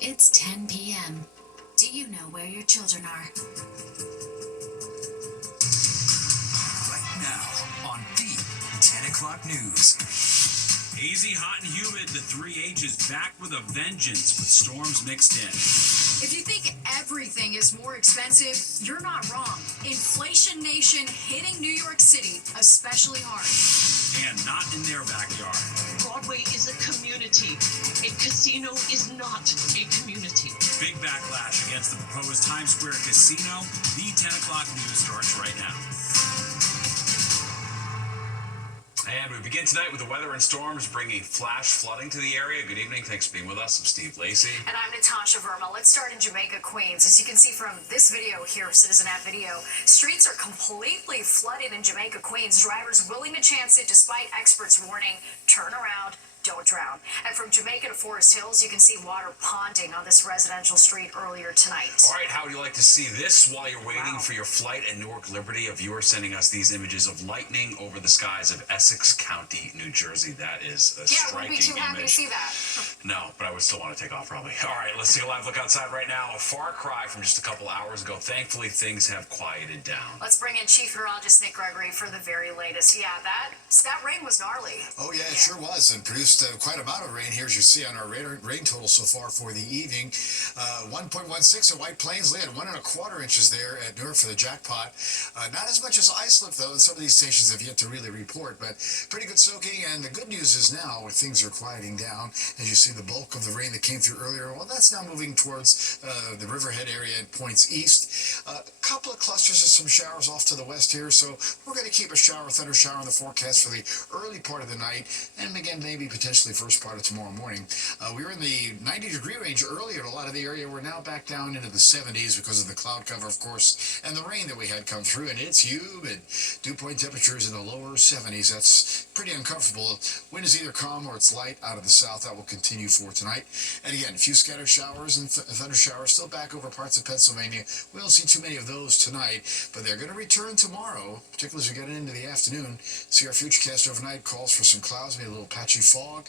It's 10 p.m. Do you know where your children are? Right now on Beat 10 o'clock news. Hazy, hot, and humid, the 3H is back with a vengeance with storms mixed in. If you think everything is more expensive, you're not wrong. Inflation Nation hitting New York City especially hard. And not in their backyard. Broadway is a community. A casino is not a community. Big backlash against the proposed Times Square casino. The 10 o'clock news starts right now. And we begin tonight with the weather and storms bringing flash flooding to the area. Good evening. Thanks for being with us. I'm Steve Lacey. And I'm Natasha Verma. Let's start in Jamaica, Queens. As you can see from this video here, Citizen App video, streets are completely flooded in Jamaica, Queens. Drivers willing to chance it despite experts warning, turn around, don't drown. And from Jamaica to Forest Hills, you can see water ponding on this residential street earlier tonight. All right, how would you like to see this while you're waiting for your flight at Newark Liberty? A viewer sending us these images of lightning over the skies of Essex County, New Jersey. That is a striking we'd be too happy to see that. No, but I would still want to take off probably. All right, let's take a live look outside right now. A far cry from just a couple hours ago. Thankfully, things have quieted down. Let's bring in Chief Meteorologist Nick Gregory for the very latest. Yeah, that rain was gnarly. Oh, yeah, it sure was, and produced quite a amount of rain here, as you see on our rain total so far for the evening. 1.16 at White Plains. They had 1.25 inches there at Newark for the jackpot. Not as much as Islip, though, and some of these stations have yet to really report, but pretty good soaking. And the good news is now, where things are quieting down, as you see the bulk of the rain that came through earlier, well, that's now moving towards the Riverhead area and points east. A couple of clusters of some showers off to the west here, so we're going to keep a thunder shower in the forecast for the early part of the night, and again, maybe potentially first part of tomorrow morning. We were in the 90-degree range earlier in a lot of the area. We're now back down into the 70s because of the cloud cover, of course, and the rain that we had come through, and it's humid. Dew point temperatures in the lower 70s. That's pretty uncomfortable. Wind is either calm or it's light out of the south. That will continue for tonight. And again, a few scattered showers and thunder showers still back over parts of Pennsylvania. We don't see too many of those tonight, but they're going to return tomorrow, particularly as we get into the afternoon. See our futurecast overnight calls for some clouds, maybe a little patchy fog.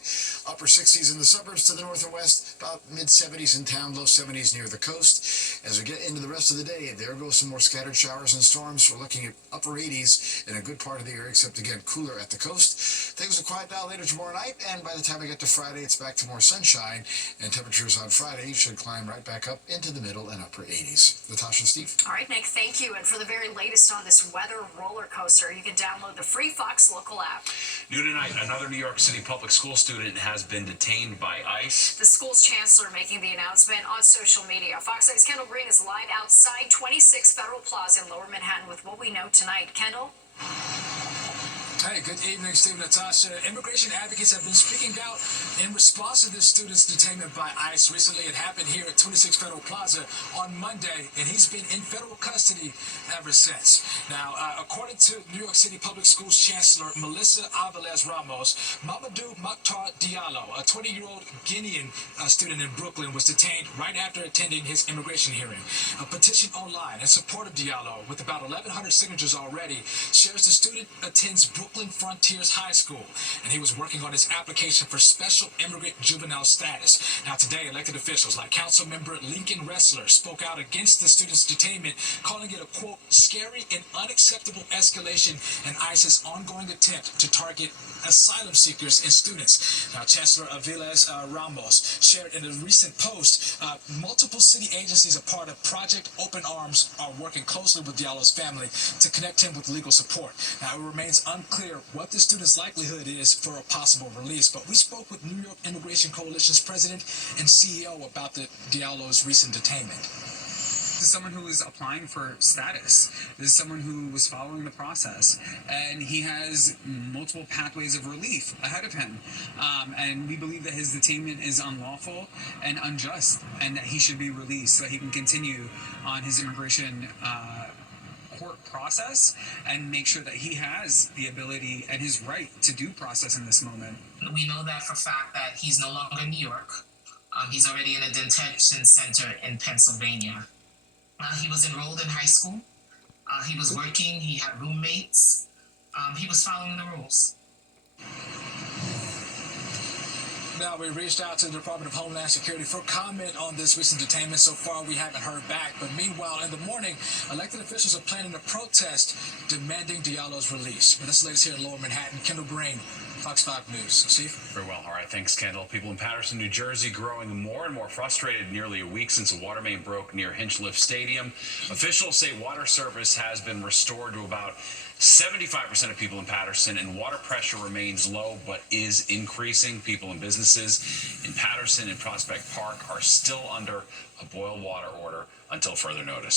Upper 60s in the suburbs to the north and west, about mid-70s in town, low 70s near the coast. As we get into the rest of the day, there goes some more scattered showers and storms. We're looking at upper 80s in a good part of the area, except again, cooler at the coast. Things will quiet down later tomorrow night, and by the time we get to Friday, it's back to more sunshine, and temperatures on Friday should climb right back up into the middle and upper 80s. Natasha and Steve. All right, Nick, thank you. And for the very latest on this weather roller coaster, you can download the free Fox Local app. New tonight, another New York City public school student has been detained by ICE. The school's chancellor making the announcement on social media. Fox 6's Kendall Green is live outside 26 Federal Plaza in Lower Manhattan with what we know tonight. Kendall? Hey, good evening, Steve and Natasha. Immigration advocates have been speaking out in response to this student's detainment by ICE. Recently, it happened here at 26 Federal Plaza on Monday, and he's been in federal custody ever since. Now, according to New York City Public Schools Chancellor Melissa Alvarez Ramos, Mamadou Mokhtar Diallo, a 20-year-old Guinean student in Brooklyn, was detained right after attending his immigration hearing. A petition online in support of Diallo, with about 1,100 signatures already, shares the student attends Brooklyn Frontiers High School, and he was working on his application for special immigrant juvenile status. Now today, elected officials like Council Member Lincoln Ressler spoke out against the student's detainment, calling it a, quote, scary and unacceptable escalation in ICE's ongoing attempt to target asylum seekers and students. Now, Chancellor Aviles Ramos shared in a recent post, multiple city agencies a part of Project Open Arms are working closely with Diallo's family to connect him with legal support. Now, it remains unclear what the student's likelihood is for a possible release, but we spoke with New York Immigration Coalition's president and CEO about the Diallo's recent detainment. This is someone who is applying for status. This is someone who was following the process, and he has multiple pathways of relief ahead of him. And we believe that his detainment is unlawful and unjust, and that he should be released so that he can continue on his immigration court process and make sure that he has the ability and his right to due process in this moment. We know that for a fact that he's no longer in New York. He's already in a detention center in Pennsylvania. He was enrolled in high school. He was working. He had roommates. He was following the rules. Now, we reached out to the Department of Homeland Security for comment on this recent detainment. So far, we haven't heard back. But meanwhile, in the morning, elected officials are planning a protest demanding Diallo's release. But that's the latest here in Lower Manhattan. Kendall Green, Fox 5 News. Steve? Very well. All right. Thanks, Kendall. People in Paterson, New Jersey, growing more and more frustrated nearly a week since a water main broke near Hinchliffe Stadium. Officials say water service has been restored to about 75% of people in Paterson, and water pressure remains low but is increasing. People and businesses in Paterson and Prospect Park are still under a boil water order until further notice.